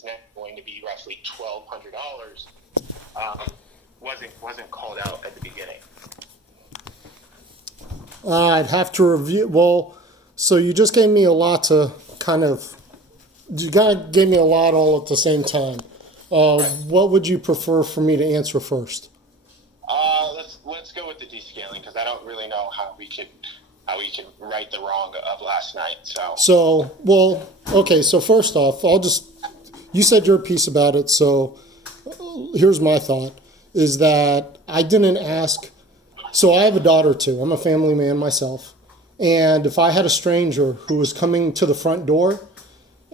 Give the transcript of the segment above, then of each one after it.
is now going to be roughly $1,200, wasn't called out at the beginning. I'd have to review. Well, so you just gave me a lot to you gave me a lot all at the same time. What would you prefer for me to answer first? Let's go with the descaling, because I don't really know how we can right the wrong of last night. Okay. So first off, you said your piece about it. So here's my thought: is that I didn't ask. So I have a daughter too. I'm a family man myself, and if I had a stranger who was coming to the front door,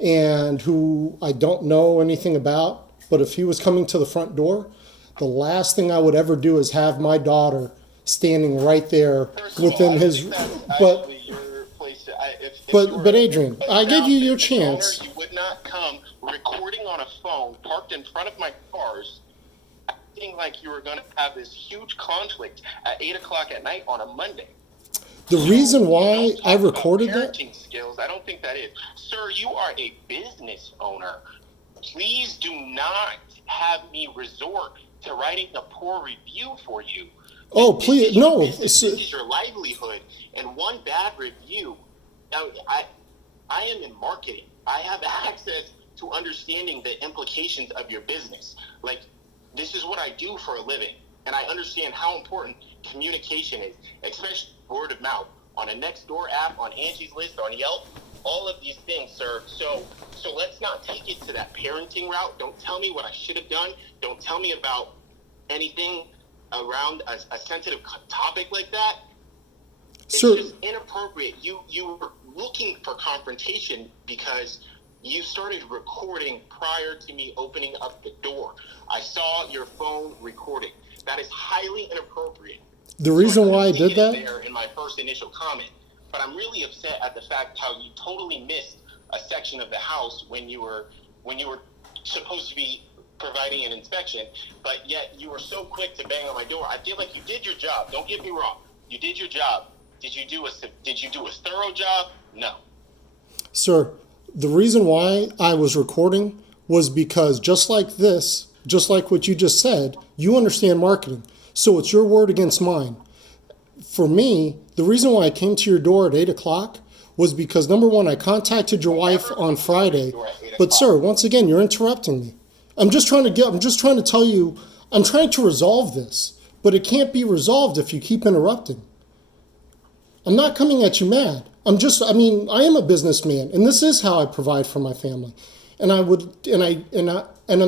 and who I don't know anything about, but if he was coming to the front door, the last thing I would ever do is have my daughter standing right there within his. But Adrian, I gave you your chance. You would not come recording on a phone parked in front of my cars, acting like you were going to have this huge conflict at 8:00 at night on a Monday. The reason why I recorded that. Parenting skills, I don't think that is. Sir, you are a business owner. Please do not have me resort to writing a poor review for you. Oh, please, no. This is your livelihood, and one bad review. Now, I am in marketing. I have access to understanding the implications of your business. Like, this is what I do for a living, and I understand how important communication is, especially word of mouth, on a Nextdoor app, on Angie's List, on Yelp, all of these things, sir. So let's not take it to that parenting route. Don't tell me what I should have done. Don't tell me about anything around a sensitive topic like that. It's just inappropriate. You were looking for confrontation because you started recording prior to me opening up the door. I saw your phone recording. That is highly inappropriate. The reason why I did that? There in my first initial comment, but I'm really upset at the fact how you totally missed a section of the house when you were supposed to be providing an inspection, but yet you were so quick to bang on my door. I feel like you did your job. Don't get me wrong. You did your job. Did you do a thorough job? No. Sir, the reason why I was recording was because just like what you just said, you understand marketing. So it's your word against mine. For me, the reason why I came to your door at 8:00 was because, number one, I contacted your wife on Friday. But sir, once again, you're interrupting me. I'm trying to resolve this, but it can't be resolved if you keep interrupting. I'm not coming at you mad. I am a businessman, and this is how I provide for my family. And I'm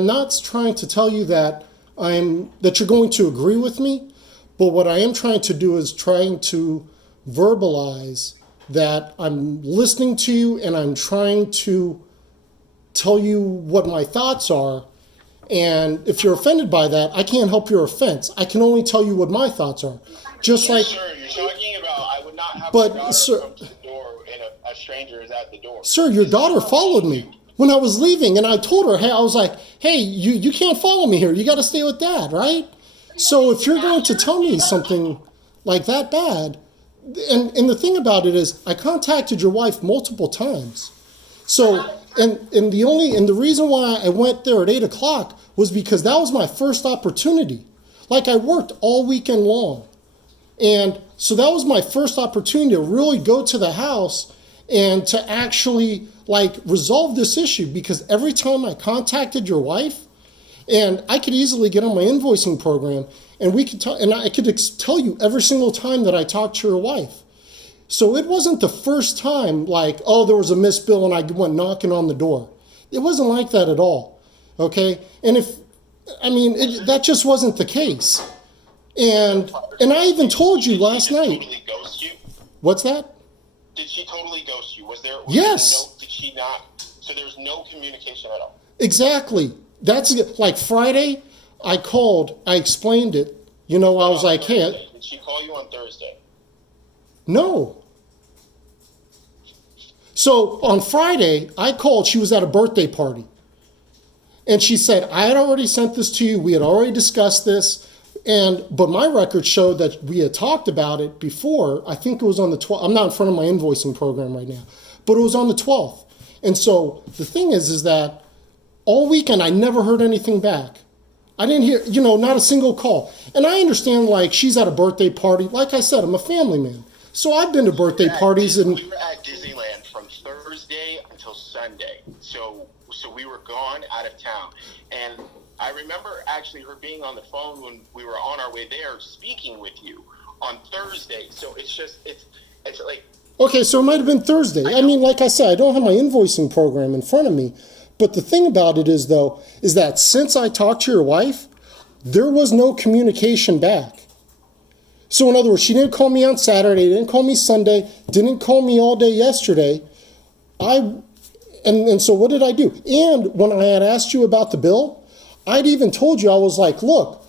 not trying to tell you that you're going to agree with me, but what I am trying to do is trying to verbalize that I'm listening to you and I'm trying to tell you what my thoughts are. And if you're offended by that, I can't help your offense. I can only tell you what my thoughts are. Just like, sir, you're talking about I would not have my daughter come to the door and a stranger is at the door. Sir, your daughter followed me when I was leaving, and I told her, I was like, hey, you can't follow me here. You got to stay with Dad, right? So if you're going to tell me something like that bad, and the thing about it is, I contacted your wife multiple times. So, and the reason why I went there at 8:00 was because that was my first opportunity. Like, I worked all weekend long. And so that was my first opportunity to really go to the house and to actually resolve this issue, because every time I contacted your wife, and I could easily get on my invoicing program and I could tell you every single time that I talked to your wife. So it wasn't the first time there was a missed bill and I went knocking on the door. It wasn't like that at all. Okay. And that just wasn't the case. And I even told you last night. Totally ghost you? What's that? Did she totally ghost you? Yes. Did she not? So there's no communication at all? Exactly. That's like Friday, I called, I explained it. I was like, hey. Did she call you on Thursday? No. So on Friday, I called, she was at a birthday party. And she said, I had already sent this to you. We had already discussed this. But my records showed that we had talked about it before. I think it was on the 12th. I'm not in front of my invoicing program right now, but it was on the 12th. And so the thing is that All weekend, I never heard anything back. I didn't hear, not a single call. And I understand, like, she's at a birthday party. Like I said, I'm a family man. So I've been to birthday parties. And we were at Disneyland from Thursday until Sunday. So we were gone out of town. And I remember actually her being on the phone when we were on our way there speaking with you on Thursday. So it's like... Okay, so it might have been Thursday. I mean, like I said, I don't have my invoicing program in front of me. But the thing about it is, though, is that since I talked to your wife, there was no communication back. So in other words, she didn't call me on Saturday, didn't call me Sunday, didn't call me all day yesterday. And so what did I do? And when I had asked you about the bill, I'd even told you, I was like, look,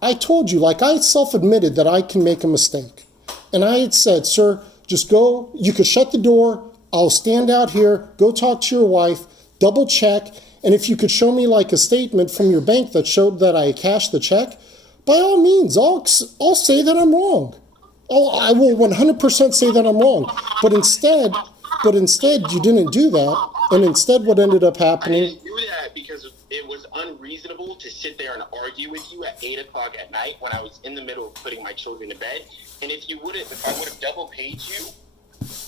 I told you, like I self-admitted that I can make a mistake. And I had said, sir, just go, you could shut the door, I'll stand out here, go talk to your wife, double check, and if you could show me like a statement from your bank that showed that I cashed the check, by all means, I'll say that I'm wrong. I will 100% say that I'm wrong. But instead, you didn't do that, and instead what ended up happening... I didn't do that because it was unreasonable to sit there and argue with you at 8 o'clock at night when I was in the middle of putting my children to bed. And if I would have double paid you,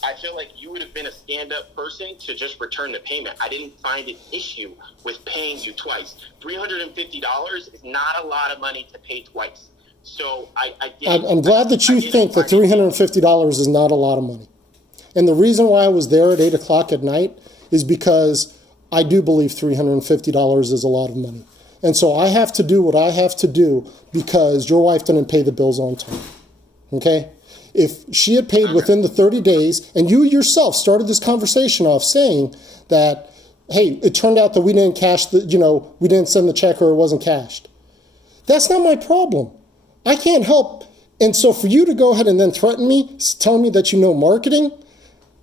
I feel like you would have been a stand-up person to just return the payment. I didn't find an issue with paying you twice. $350 is not a lot of money to pay twice. So I'm glad that you think that $350 is not a lot of money. And the reason why I was there at 8 o'clock at night is because I do believe $350 is a lot of money. And so I have to do what I have to do because your wife didn't pay the bills on time. Okay? If she had paid within the 30 days, and you yourself started this conversation off saying that, hey, it turned out that we didn't cash we didn't send the check or it wasn't cashed. That's not my problem. I can't help. And so for you to go ahead and then threaten me, telling me that you know marketing,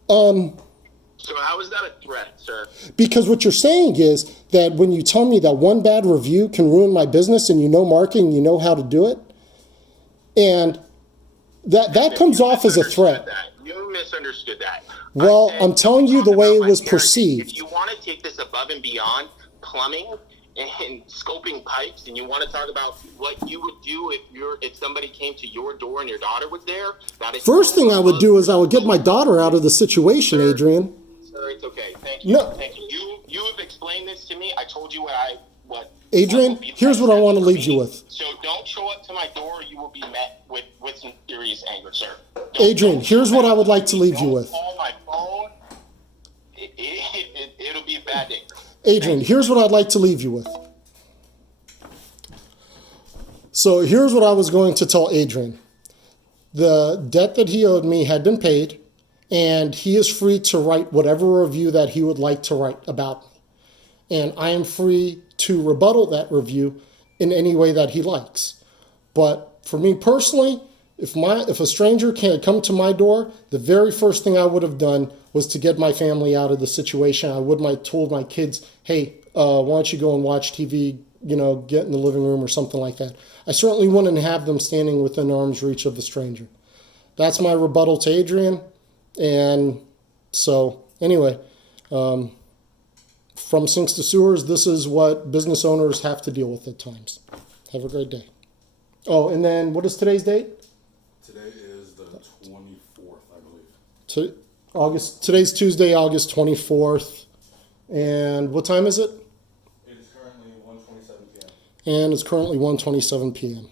So how is that a threat, sir? Because what you're saying is that when you tell me that one bad review can ruin my business and you know marketing, you know how to do it, and that comes off as a threat. You misunderstood that. Well, I'm telling you the way it was perceived. If you want to take this above and beyond plumbing and scoping pipes, and you want to talk about what you would do if somebody came to your door and your daughter was there. First thing I would do is I would get my daughter out of the situation, Adrian. Sir, it's okay. Thank you. No. Thank you. You have explained this to me. I told you what. Adrian, here's what I want to leave you with. So don't show up to my door. You will be met with some serious anger, sir. Adrian, here's what I would like to leave you with. Don't call my phone. It'll be a bad day. Adrian, here's what I'd like to leave you with. So here's what I was going to tell Adrian. The debt that he owed me had been paid, and he is free to write whatever review that he would like to write about me. And I am free to rebuttal that review in any way that he likes. But for me personally, if a stranger can come to my door, the very first thing I would have done was to get my family out of the situation. I would have told my kids, hey, why don't you go and watch TV, get in the living room or something like that. I certainly wouldn't have them standing within arm's reach of the stranger. That's my rebuttal to Adrian. And so anyway, from sinks to sewers, this is what business owners have to deal with at times. Have a great day. Oh, and then what is today's date? Today is the 24th, I believe. Today's Tuesday, August 24th. And what time is it? It is currently 1:27 p.m. And it's currently 1:27 p.m.